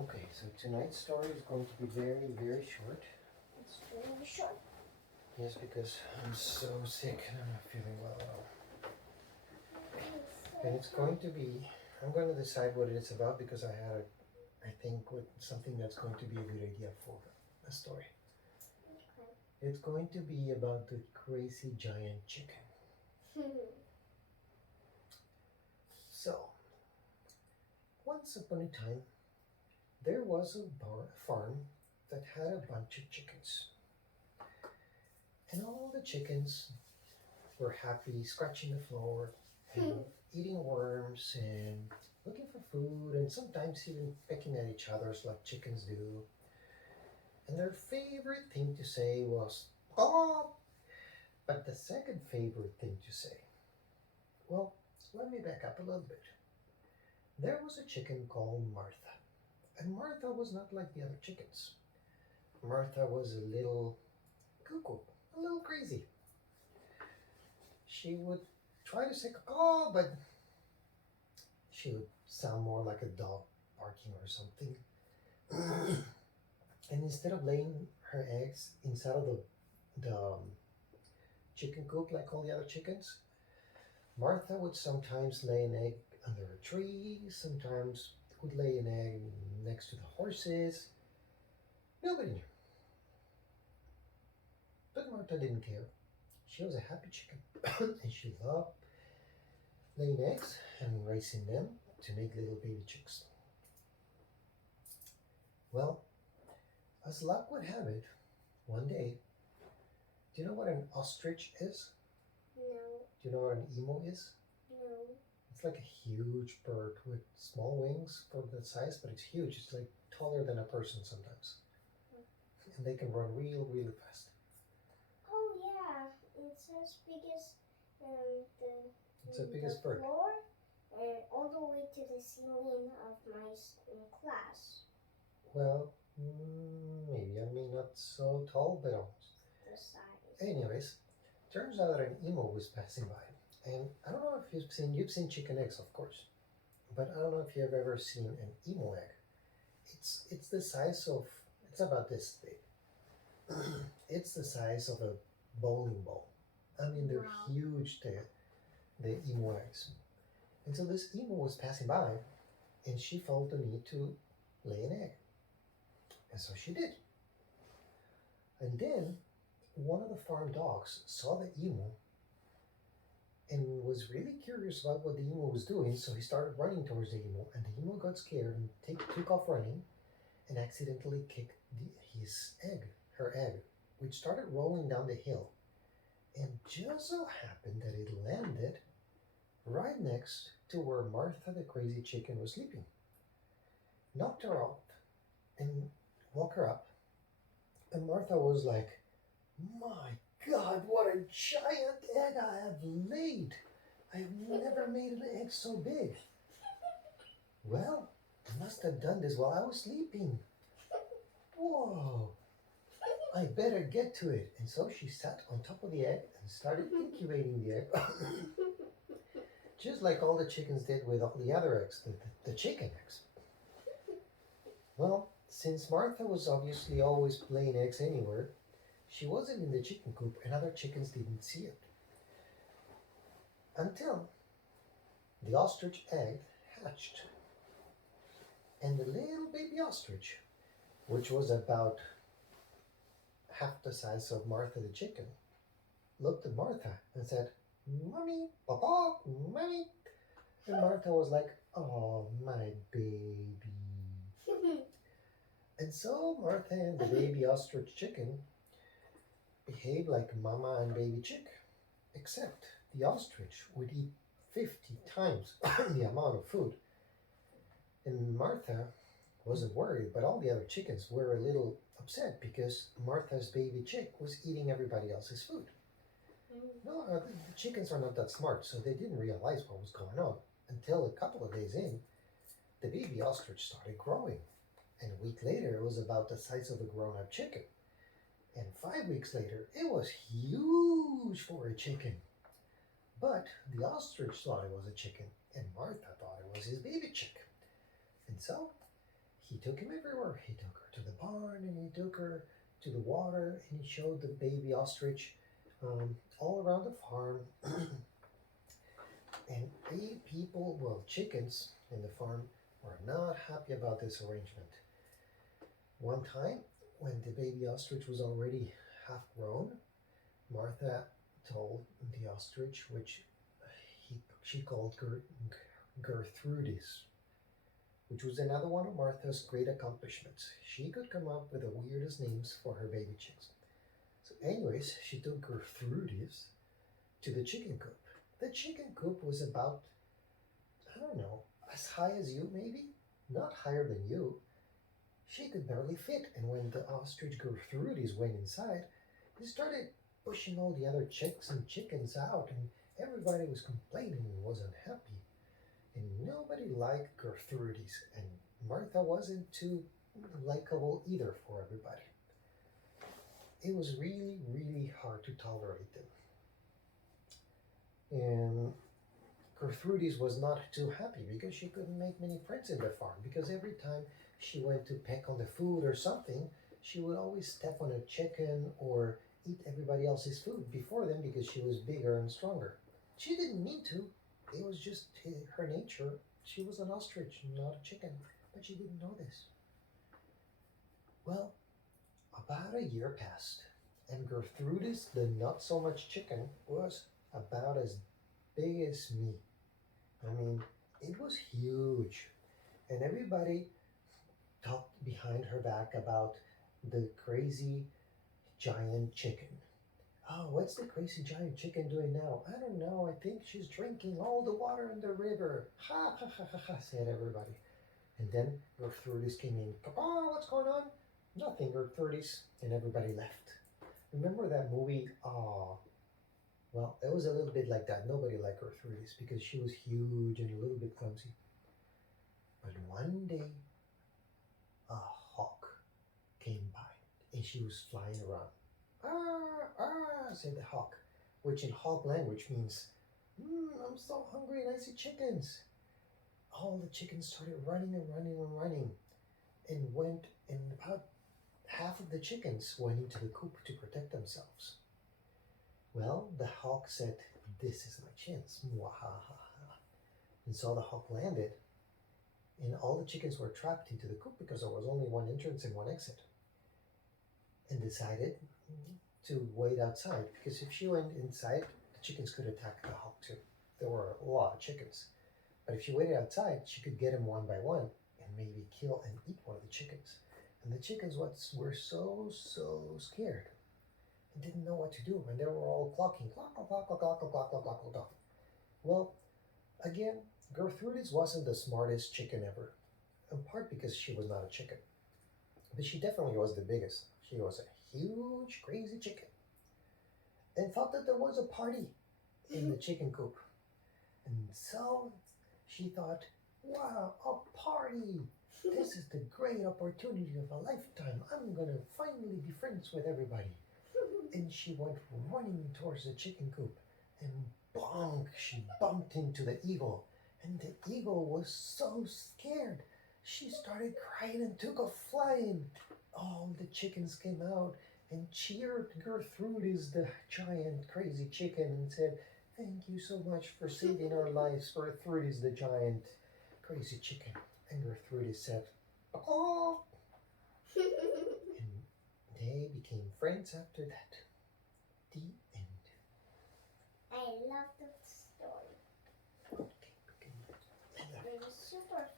Okay, so tonight's story is going to be very, very short. It's really short. Yes, because I'm so sick and I'm not feeling well at all. And it's going to be, I'm going to decide what it is about because I think, with something that's going to be a good idea for a story. Okay. It's going to be about the crazy giant chicken. So, once upon a time, there was a farm that had a bunch of chickens. And all the chickens were happy scratching the floor and eating worms and looking for food and sometimes even pecking at each other's like chickens do. And their favorite thing to say was, "Oh!" But the second favorite thing to say, well, let me back up a little bit. There was a chicken called Martha. And Martha was not like the other chickens. Martha was a little cuckoo, a little crazy. She would try to say caw, but she would sound more like a dog barking or something. And instead of laying her eggs inside of the chicken coop like all the other chickens, Martha would sometimes lay an egg under a tree, sometimes would lay an egg next to the horses. Nobody knew. But Martha didn't care. She was a happy chicken and she loved laying eggs and raising them to make little baby chicks. Well, as luck would have it, one day, do you know what an ostrich is? No. Do you know what an emu is? No. It's like a huge bird with small wings for the size, but it's huge. It's like taller than a person sometimes. And they can run real, really fast. Oh yeah, it's as big as It's the biggest bird. floor and all the way to the ceiling of my class. Well, maybe. I mean, not so tall, but almost. The size. Anyways, turns out that an emu was passing by. And I don't know if you've seen chicken eggs, of course. But I don't know if you've ever seen an emu egg. It's the size of, it's about this big. It's the size of a bowling ball. I mean, they're Wow. huge, the emu eggs. And so this emu was passing by, and she felt the need to lay an egg. And so she did. And then one of the farm dogs saw the emu and was really curious about what the emu was doing, so he started running towards the emu, and the emu got scared and took off running and accidentally kicked her egg, which started rolling down the hill. And just so happened that it landed right next to where Martha the crazy chicken was sleeping. Knocked her out and woke her up. And Martha was like, "My God, what a giant egg I have laid! I have never made an egg so big. Well, I must have done this while I was sleeping. Whoa! I better get to it." And so she sat on top of the egg and started incubating the egg. Just like all the chickens did with all the other eggs, the chicken eggs. Well, since Martha was obviously always laying eggs anywhere, she wasn't in the chicken coop and other chickens didn't see it. Until the ostrich egg hatched. And the little baby ostrich, which was about half the size of Martha the chicken, looked at Martha and said, "Mommy, papa, mommy." And Martha was like, "Oh, my baby." And so Martha and the baby ostrich chicken behaved like mama and baby chick, except the ostrich would eat 50 times the amount of food. And Martha wasn't worried, but all the other chickens were a little upset because Martha's baby chick was eating everybody else's food. No, the chickens are not that smart, so they didn't realize what was going on until a couple of days in, the baby ostrich started growing. And a week later, it was about the size of a grown-up chicken. And 5 weeks later, it was huge for a chicken. But the ostrich thought it was a chicken, and Martha thought it was his baby chick. And so he took him everywhere. He took her to the barn and he took her to the water and he showed the baby ostrich all around the farm. And people, well, chickens in the farm were not happy about this arrangement. One time, when the baby ostrich was already half grown, Martha told the ostrich, which she called Gertrudis, which was another one of Martha's great accomplishments. She could come up with the weirdest names for her baby chicks. So anyways, she took Gertrudis to the chicken coop. The chicken coop was about, I don't know, as high as you maybe, not higher than you. She could barely fit, and when the ostrich Gertrudis went inside, he started pushing all the other chicks and chickens out, and everybody was complaining and was unhappy. And nobody liked Gertrudis, and Martha wasn't too likable either for everybody. It was really, really hard to tolerate them. And Gertrudis was not too happy because she couldn't make many friends in the farm, because every time she went to peck on the food or something, she would always step on a chicken or eat everybody else's food before them because she was bigger and stronger. She didn't mean to. It was just her nature. She was an ostrich, not a chicken, but she didn't know this. Well, about a year passed, and Gertrudis, the not so much chicken, was about as big as me. I mean, it was huge, and everybody talked behind her back about the crazy giant chicken. Oh, what's the crazy giant chicken doing now? I don't know. I think she's drinking all the water in the river. Ha ha ha ha ha, said everybody. And then Gertrudis came in. Oh, what's going on? Nothing, Gertrudis. And everybody left. Remember that movie? Oh, well, it was a little bit like that. Nobody liked Gertrudis because she was huge and a little bit clumsy. But one day, a hawk came by and she was flying around. Ah, ah, said the hawk, which in hawk language means, I'm so hungry and I see chickens. All the chickens started running and running and running and about half of the chickens went into the coop to protect themselves. Well, the hawk said, this is my chance. Mwahaha. And so the hawk landed, and all the chickens were trapped into the coop because there was only one entrance and one exit, and decided to wait outside, because if she went inside, the chickens could attack the hawk too. There were a lot of chickens. But if she waited outside, she could get them one by one and maybe kill and eat one of the chickens. And the chickens were so scared and didn't know what to do, and they were all clucking, cluck, cluck, cluck, cluck, cluck, cluck, cluck, cluck, cluck. Well, again, Gertrudis wasn't the smartest chicken ever, in part because she was not a chicken. But she definitely was the biggest. She was a huge, crazy chicken, and thought that there was a party in the chicken coop. And so she thought, wow, a party! This is the great opportunity of a lifetime. I'm going to finally be friends with everybody. And she went running towards the chicken coop, and bonk, she bumped into the eagle. And the eagle was so scared. She started crying and took off flying. All the chickens came out and cheered Gertrudis, the giant crazy chicken, and said, thank you so much for saving our lives, Gertrudis, the giant crazy chicken. And Gertrudis said, oh. And they became friends after that. The end. I love the story. Okay, good. It was super